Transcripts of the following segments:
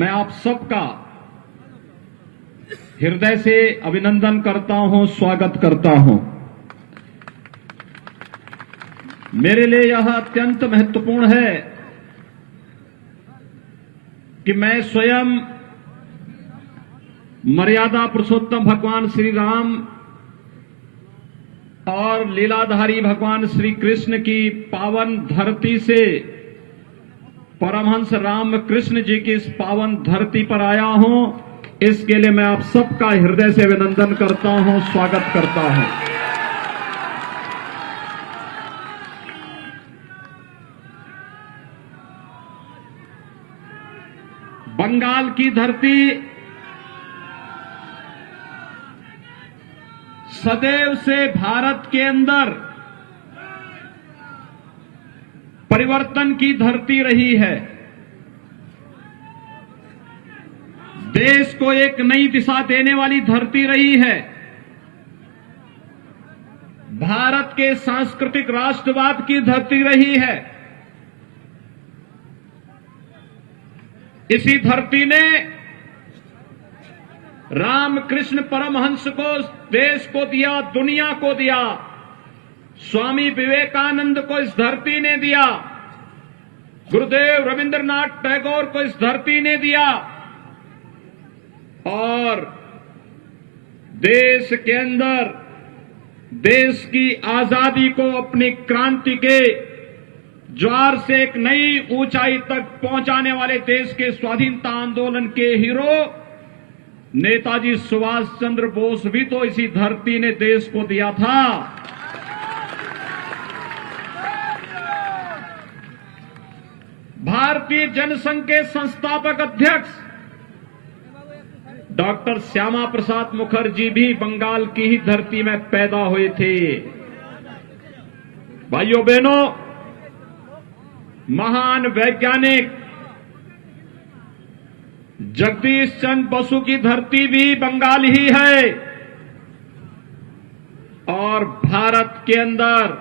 मैं आप सबका हृदय से अभिनंदन करता हूं, स्वागत करता हूं। मेरे लिए यह अत्यंत महत्वपूर्ण है कि मैं स्वयं मर्यादा पुरुषोत्तम भगवान श्री राम और लीलाधारी भगवान श्री कृष्ण की पावन धरती से परमहंस राम कृष्ण जी की इस पावन धरती पर आया हूं। इसके लिए मैं आप सबका हृदय से अभिनंदन करता हूं, स्वागत करता हूं। बंगाल की धरती सदैव से भारत के अंदर परिवर्तन की धरती रही है। देश को एक नई दिशा देने वाली धरती रही है। भारत के सांस्कृतिक राष्ट्रवाद की धरती रही है। इसी धरती ने रामकृष्ण परमहंस को देश को दिया, दुनिया को दिया। स्वामी विवेकानंद को इस धरती ने दिया। गुरुदेव रविंद्रनाथ टैगोर को इस धरती ने दिया। और देश के अंदर देश की आजादी को अपनी क्रांति के ज्वार से एक नई ऊंचाई तक पहुंचाने वाले देश के स्वाधीनता आंदोलन के हीरो नेताजी सुभाष चंद्र बोस भी तो इसी धरती ने देश को दिया था। भारतीय जनसंघ के संस्थापक अध्यक्ष डॉक्टर श्यामा प्रसाद मुखर्जी भी बंगाल की ही धरती में पैदा हुए थे। भाइयों बहनों, महान वैज्ञानिक जगदीश चंद्र बसु की धरती भी बंगाल ही है। और भारत के अंदर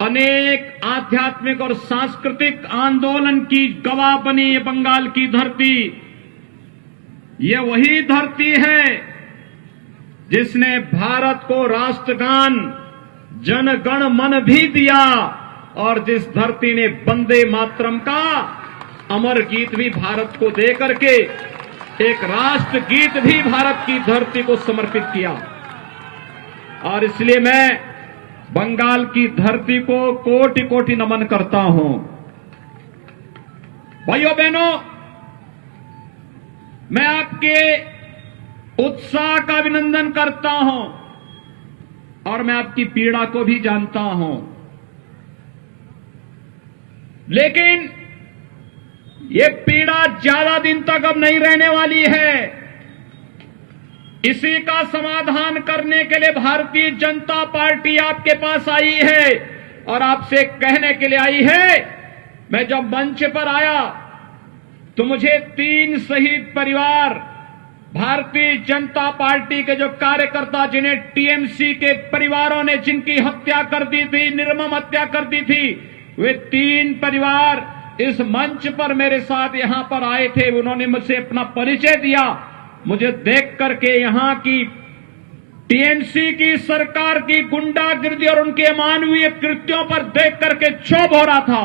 अनेक आध्यात्मिक और सांस्कृतिक आंदोलन की गवाह बनी ये बंगाल की धरती। ये वही धरती है जिसने भारत को राष्ट्रगान जन गण मन भी दिया और जिस धरती ने वंदे मातरम का अमर गीत भी भारत को दे करके एक राष्ट्र गीत भी भारत की धरती को समर्पित किया। और इसलिए मैं बंगाल की धरती को कोटि कोटि नमन करता हूं। भाइयों बहनों, मैं आपके उत्साह का अभिनंदन करता हूं और मैं आपकी पीड़ा को भी जानता हूं। लेकिन ये पीड़ा ज्यादा दिन तक अब नहीं रहने वाली है। इसी का समाधान करने के लिए भारतीय जनता पार्टी आपके पास आई है और आपसे कहने के लिए आई है। मैं जब मंच पर आया तो मुझे 3 शहीद परिवार, भारतीय जनता पार्टी के जो कार्यकर्ता जिन्हें टीएमसी के परिवारों ने जिनकी हत्या कर दी थी, निर्मम हत्या कर दी थी, वे 3 परिवार इस मंच पर मेरे साथ यहां पर आए थे। उन्होंने मुझसे अपना परिचय दिया। मुझे देख करके यहां की टीएमसी की सरकार की गुंडागिर्दी और उनके अमानवीय कृत्यों पर देख करके क्षोभ हो रहा था।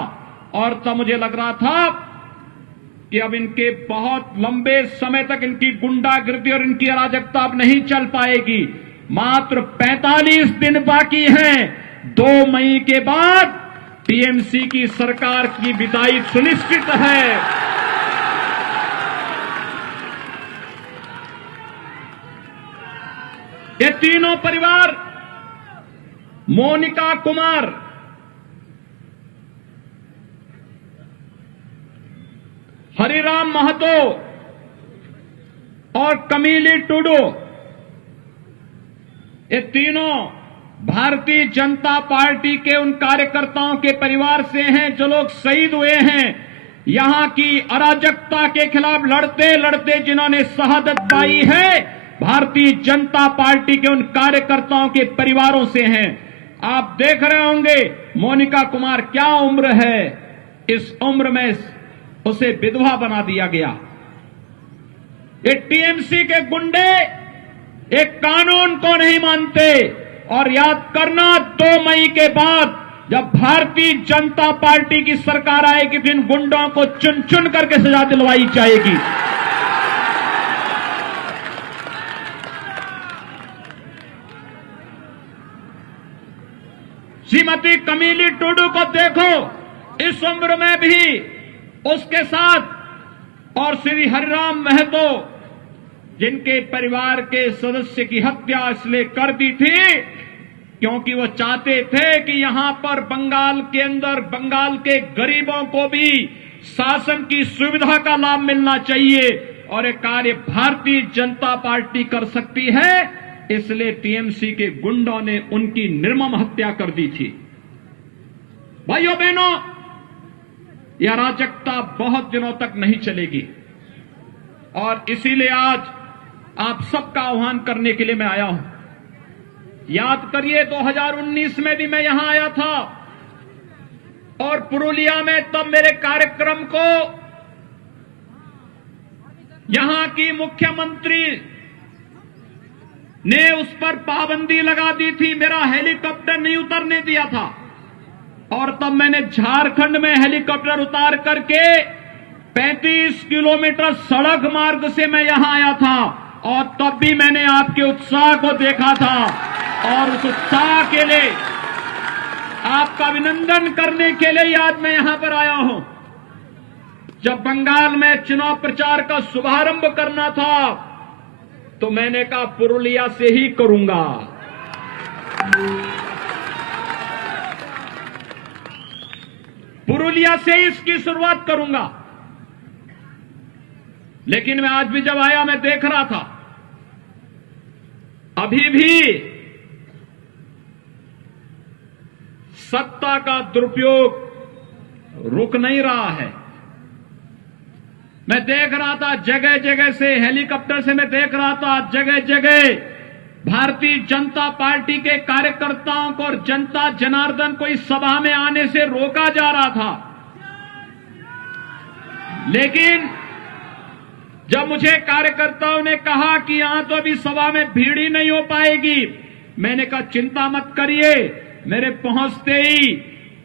और तब मुझे लग रहा था कि अब इनके बहुत लंबे समय तक इनकी गुंडागिर्दी और इनकी अराजकता अब नहीं चल पाएगी। मात्र 45 दिन बाकी हैं। 2 मई के बाद टीएमसी की सरकार की विदाई सुनिश्चित है। ये तीनों परिवार, मोनिका कुमार, हरिराम महतो और कमीली टुडू, ये तीनों भारतीय जनता पार्टी के उन कार्यकर्ताओं के परिवार से हैं जो लोग शहीद हुए हैं। यहां की अराजकता के खिलाफ लड़ते लड़ते जिन्होंने शहादत पाई है, भारतीय जनता पार्टी के उन कार्यकर्ताओं के परिवारों से हैं। आप देख रहे होंगे मोनिका कुमार क्या उम्र है। इस उम्र में उसे विधवा बना दिया गया। ये टीएमसी के गुंडे एक कानून को नहीं मानते। और याद करना, 2 मई के बाद जब भारतीय जनता पार्टी की सरकार आएगी तो इन गुंडों को चुन चुन करके सजा दिलवाई जाएगी। श्रीमती कमीली टुडू को देखो, इस उम्र में भी उसके साथ, और श्री हरिराम महतो जिनके परिवार के सदस्य की हत्या इसलिए कर दी थी क्योंकि वो चाहते थे कि यहां पर बंगाल के अंदर बंगाल के गरीबों को भी शासन की सुविधा का लाभ मिलना चाहिए, और ये कार्य भारतीय जनता पार्टी कर सकती है। इसलिए टीएमसी के गुंडों ने उनकी निर्मम हत्या कर दी थी। भाइयों बहनों, यह अराजकता बहुत दिनों तक नहीं चलेगी, और इसीलिए आज आप सबका आह्वान करने के लिए मैं आया हूं। याद करिए, 2019 में भी मैं यहां आया था, और पुरुलिया में तब मेरे कार्यक्रम को यहां की मुख्यमंत्री ने उस पर पाबंदी लगा दी थी, मेरा हेलीकॉप्टर नहीं उतरने दिया था। और तब मैंने झारखंड में हेलीकॉप्टर उतार करके 35 किलोमीटर सड़क मार्ग से मैं यहां आया था, और तब भी मैंने आपके उत्साह को देखा था, और उस उत्साह के लिए आपका अभिनंदन करने के लिए आज मैं यहां पर आया हूं। जब बंगाल में चुनाव प्रचार का शुभारंभ करना था तो मैंने कहा पुरुलिया से ही करूंगा। पुरुलिया से इसकी शुरुआत करूंगा। लेकिन मैं आज भी जब आया, मैं देख रहा था अभी भी सत्ता का दुरुपयोग रुक नहीं रहा है। मैं देख रहा था जगह जगह से, हेलीकॉप्टर से मैं देख रहा था जगह जगह भारतीय जनता पार्टी के कार्यकर्ताओं को और जनता जनार्दन को इस सभा में आने से रोका जा रहा था। लेकिन जब मुझे कार्यकर्ताओं ने कहा कि यहां तो अभी सभा में भीड़ ही नहीं हो पाएगी, मैंने कहा चिंता मत करिए, मेरे पहुंचते ही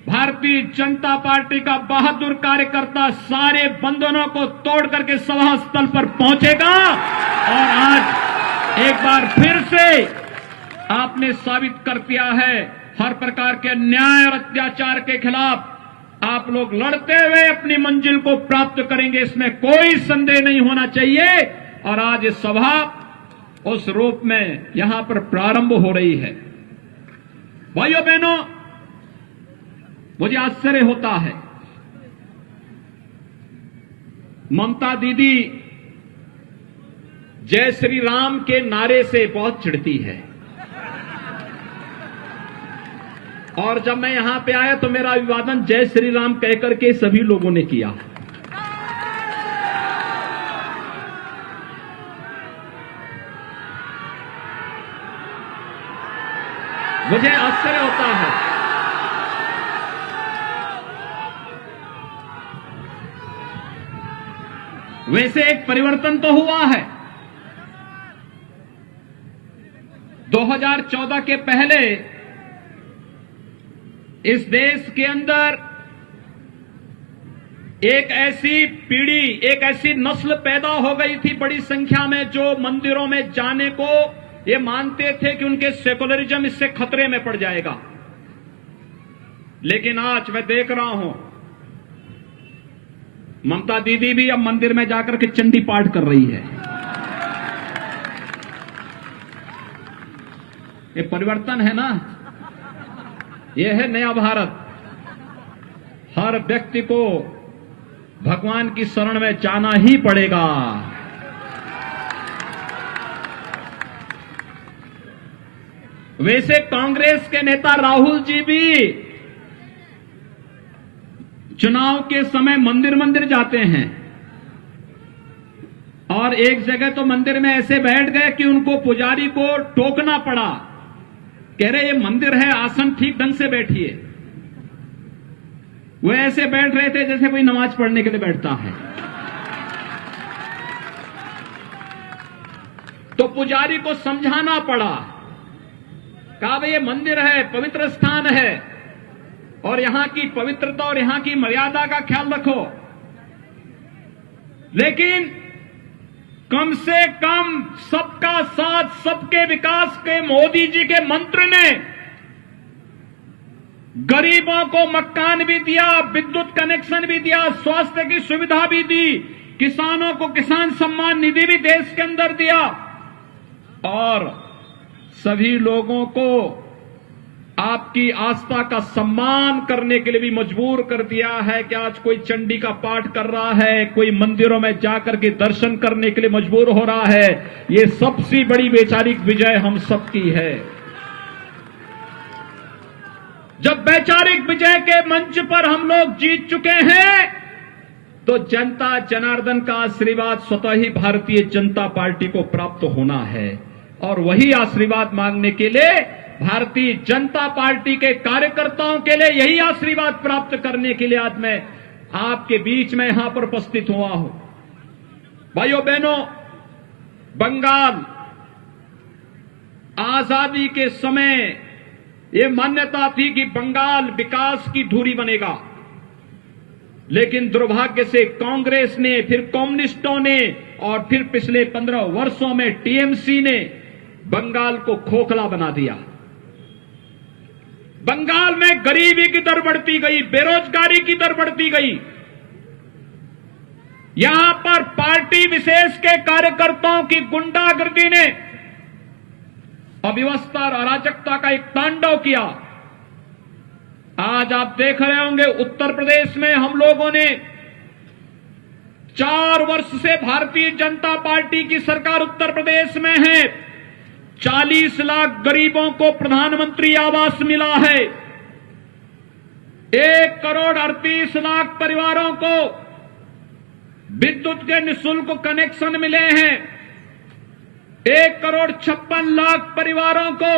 भारतीय जनता पार्टी का बहादुर कार्यकर्ता सारे बंधनों को तोड़ करके सभा स्थल पर पहुंचेगा। और आज एक बार फिर से आपने साबित कर दिया है, हर प्रकार के अन्याय और अत्याचार के खिलाफ आप लोग लड़ते हुए अपनी मंजिल को प्राप्त करेंगे, इसमें कोई संदेह नहीं होना चाहिए। और आज ये सभा उस रूप में यहां पर प्रारंभ हो रही है। भाइयों बहनों, मुझे आश्चर्य होता है, ममता दीदी जय श्री राम के नारे से बहुत चिढ़ती है, और जब मैं यहां पे आया तो मेरा अभिवादन जय श्री राम कहकर के सभी लोगों ने किया। मुझे आश्चर्य होता है। वैसे एक परिवर्तन तो हुआ है। 2014 के पहले इस देश के अंदर एक ऐसी पीढ़ी, एक ऐसी नस्ल पैदा हो गई थी बड़ी संख्या में, जो मंदिरों में जाने को ये मानते थे कि उनके सेकुलरिज्म इससे खतरे में पड़ जाएगा। लेकिन आज मैं देख रहा हूं ममता दीदी भी अब मंदिर में जाकर के चंडी पाठ कर रही है। ये परिवर्तन है ना, ये है नया भारत। हर व्यक्ति को भगवान की शरण में जाना ही पड़ेगा। वैसे कांग्रेस के नेता राहुल जी भी चुनाव के समय मंदिर मंदिर जाते हैं, और एक जगह तो मंदिर में ऐसे बैठ गए कि उनको पुजारी को टोकना पड़ा, कह रहे ये मंदिर है, आसन ठीक ढंग से बैठिए। वो ऐसे बैठ रहे थे जैसे कोई नमाज पढ़ने के लिए बैठता है। तो पुजारी को समझाना पड़ा, कहा भाई ये मंदिर है, पवित्र स्थान है, और यहां की पवित्रता और यहां की मर्यादा का ख्याल रखो। लेकिन कम से कम सबका साथ सबके विकास के मोदी जी के मंत्र ने गरीबों को मकान भी दिया, विद्युत कनेक्शन भी दिया, स्वास्थ्य की सुविधा भी दी, किसानों को किसान सम्मान निधि भी देश के अंदर दिया, और सभी लोगों को आपकी आस्था का सम्मान करने के लिए भी मजबूर कर दिया है कि आज कोई चंडी का पाठ कर रहा है, कोई मंदिरों में जाकर के दर्शन करने के लिए मजबूर हो रहा है। ये सबसे बड़ी वैचारिक विजय हम सबकी है। जब वैचारिक विजय के मंच पर हम लोग जीत चुके हैं, तो जनता जनार्दन का आशीर्वाद स्वतः ही भारतीय जनता पार्टी को प्राप्त होना है, और वही आशीर्वाद मांगने के लिए भारतीय जनता पार्टी के कार्यकर्ताओं के लिए यही आशीर्वाद प्राप्त करने के लिए आज मैं आपके बीच में यहां पर उपस्थित हुआ हूं। भाइयों बहनों, बंगाल आजादी के समय ये मान्यता थी कि बंगाल विकास की धुरी बनेगा, लेकिन दुर्भाग्य से कांग्रेस ने, फिर कम्युनिस्टों ने, और फिर पिछले 15 वर्षों में टीएमसी ने बंगाल को खोखला बना दिया। बंगाल में गरीबी की दर बढ़ती गई, बेरोजगारी की दर बढ़ती गई। यहां पर पार्टी विशेष के कार्यकर्ताओं की गुंडागर्दी ने अव्यवस्था और अराजकता का एक तांडव किया। आज आप देख रहे होंगे उत्तर प्रदेश में हम लोगों ने 4 वर्ष से भारतीय जनता पार्टी की सरकार उत्तर प्रदेश में है, 40 लाख गरीबों को प्रधानमंत्री आवास मिला है, 1 करोड़ 38 लाख परिवारों को विद्युत के निःशुल्क कनेक्शन मिले हैं, 1 करोड़ 56 लाख परिवारों को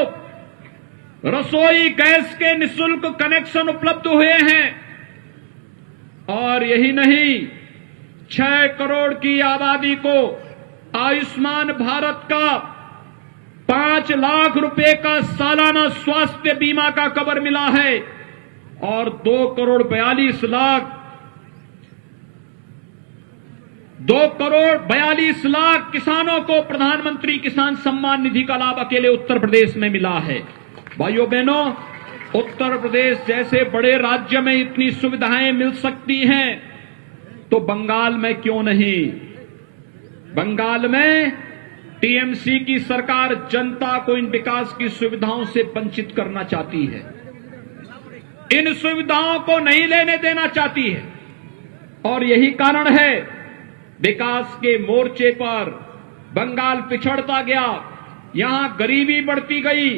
रसोई गैस के निःशुल्क कनेक्शन उपलब्ध हुए हैं, और यही नहीं 6 करोड़ की आबादी को आयुष्मान भारत का 5 लाख रुपए का सालाना स्वास्थ्य बीमा का कवर मिला है, और 2 करोड़ 42 लाख किसानों को प्रधानमंत्री किसान सम्मान निधि का लाभ अकेले उत्तर प्रदेश में मिला है। भाइयों बहनों, उत्तर प्रदेश जैसे बड़े राज्य में इतनी सुविधाएं मिल सकती हैं, तो बंगाल में क्यों नहीं? बंगाल में टीएमसी की सरकार जनता को इन विकास की सुविधाओं से वंचित करना चाहती है, इन सुविधाओं को नहीं लेने देना चाहती है, और यही कारण है विकास के मोर्चे पर बंगाल पिछड़ता गया। यहां गरीबी बढ़ती गई,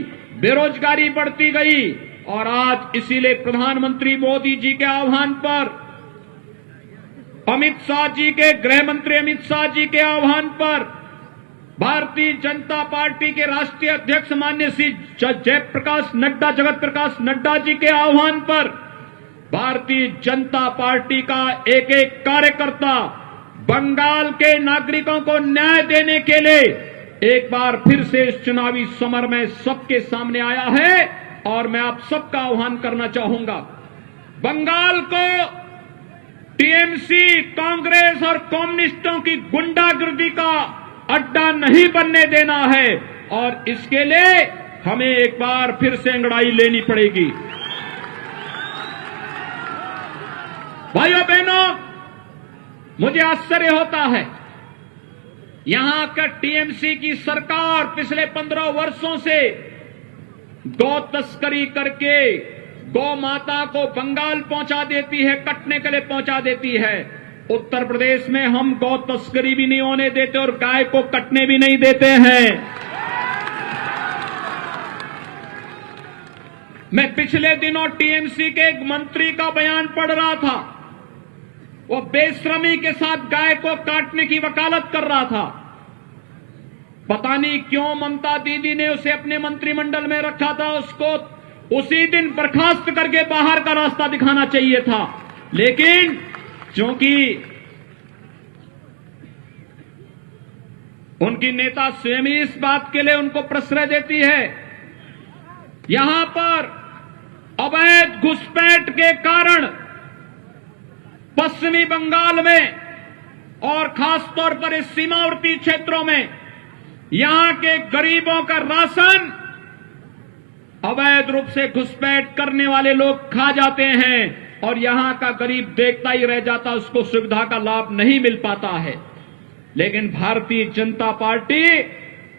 बेरोजगारी बढ़ती गई, और आज इसीलिए प्रधानमंत्री मोदी जी के आह्वान पर, अमित शाह जी के, गृह मंत्री अमित शाह जी के आह्वान पर, भारतीय जनता पार्टी के राष्ट्रीय अध्यक्ष माननीय श्री जगत प्रकाश नड्डा जी के आह्वान पर भारतीय जनता पार्टी का एक एक कार्यकर्ता बंगाल के नागरिकों को न्याय देने के लिए एक बार फिर से इस चुनावी समर में सबके सामने आया है, और मैं आप सबका आह्वान करना चाहूंगा, बंगाल को टीएमसी, कांग्रेस और कम्युनिस्टों की गुंडागर्दी का अड्डा नहीं बनने देना है, और इसके लिए हमें एक बार फिर से अंगड़ाई लेनी पड़ेगी। भाइयों बहनों, मुझे आश्चर्य होता है, यहां का टीएमसी की सरकार पिछले 15 वर्षों से गौ तस्करी करके गौ माता को बंगाल पहुंचा देती है, कटने के लिए पहुंचा देती है। उत्तर प्रदेश में हम गौ तस्करी भी नहीं होने देते और गाय को कटने भी नहीं देते हैं। मैं पिछले दिनों टीएमसी के एक मंत्री का बयान पढ़ रहा था, वो बेशर्मी के साथ गाय को काटने की वकालत कर रहा था। पता नहीं क्यों ममता दीदी ने उसे अपने मंत्रिमंडल में रखा था, उसको उसी दिन बर्खास्त करके बाहर का रास्ता दिखाना चाहिए था। लेकिन क्योंकि उनकी नेता स्वयं ही इस बात के लिए उनको प्रश्रय देती है, यहां पर अवैध घुसपैठ के कारण पश्चिमी बंगाल में और खासतौर पर इस सीमावर्ती क्षेत्रों में यहां के गरीबों का राशन अवैध रूप से घुसपैठ करने वाले लोग खा जाते हैं और यहां का गरीब देखता ही रह जाता, उसको सुविधा का लाभ नहीं मिल पाता है। लेकिन भारतीय जनता पार्टी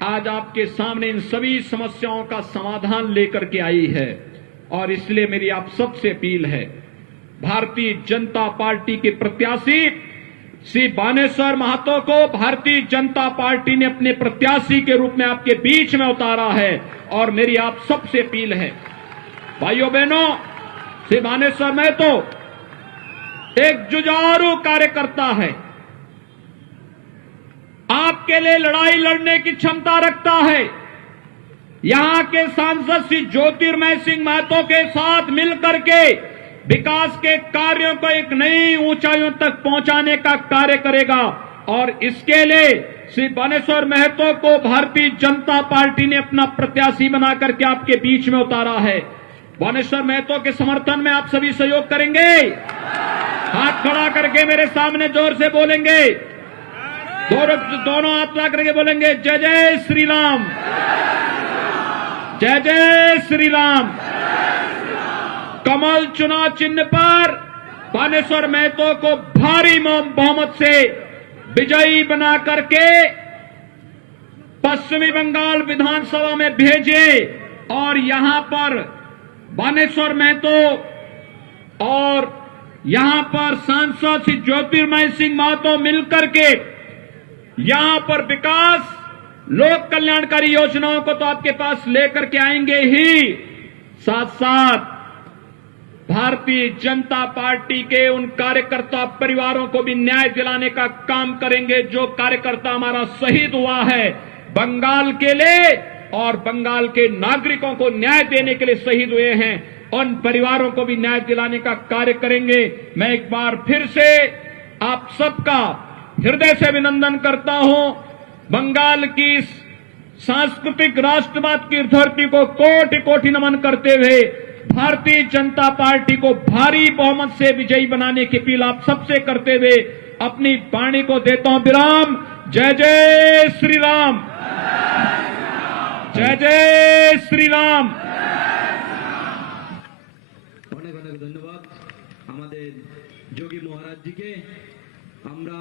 आज आपके सामने इन सभी समस्याओं का समाधान लेकर के आई है और इसलिए मेरी आप सबसे अपील है, भारतीय जनता पार्टी के प्रत्याशी श्री बानेश्वर महतो को भारतीय जनता पार्टी ने अपने प्रत्याशी के रूप में आपके बीच में उतारा है और मेरी आप सबसे अपील है, भाइयों बहनों, श्री बानेश्वर महतो एक जुझारू कार्यकर्ता है, आपके लिए लड़ाई लड़ने की क्षमता रखता है। यहां के सांसद श्री ज्योतिर्मय सिंह महतो के साथ मिलकर के विकास के कार्यों को एक नई ऊंचाइयों तक पहुंचाने का कार्य करेगा और इसके लिए श्री बानेश्वर महतो को भारतीय जनता पार्टी ने अपना प्रत्याशी बनाकर के आपके बीच में उतारा है। बानेश्वर महतो के समर्थन में आप सभी सहयोग करेंगे, हाथ खड़ा करके मेरे सामने जोर से बोलेंगे, दोनों हाथ ला करके बोलेंगे जय जय श्री राम, जय जय श्री राम। कमल चुनाव चिन्ह पर बानेश्वर महतो को भारी बहुमत से विजयी बना करके पश्चिमी बंगाल विधानसभा में भेजे और यहां पर बानेश्वर महतो और यहां पर सांसद श्री ज्योतिर्मय सिंह महतो मिलकर के यहां पर विकास लोक कल्याणकारी योजनाओं को तो आपके पास लेकर के आएंगे ही, साथ साथ भारतीय जनता पार्टी के उन कार्यकर्ता परिवारों को भी न्याय दिलाने का काम करेंगे जो कार्यकर्ता हमारा शहीद हुआ है बंगाल के लिए और बंगाल के नागरिकों को न्याय देने के लिए शहीद हुए हैं, उन परिवारों को भी न्याय दिलाने का कार्य करेंगे। मैं एक बार फिर से आप सबका हृदय से अभिनंदन करता हूं। बंगाल की सांस्कृतिक राष्ट्रवाद की धरती को कोटि कोटि नमन करते हुए भारतीय जनता पार्टी को भारी बहुमत से विजयी बनाने की अपील आप सबसे करते हुए अपनी वाणी को देता हूं विराम। जय जय श्री राम, जय जय श्री राम। অনেক অনেক ধন্যবাদ আমাদের যোগী মহারাজ জিকে। আমরা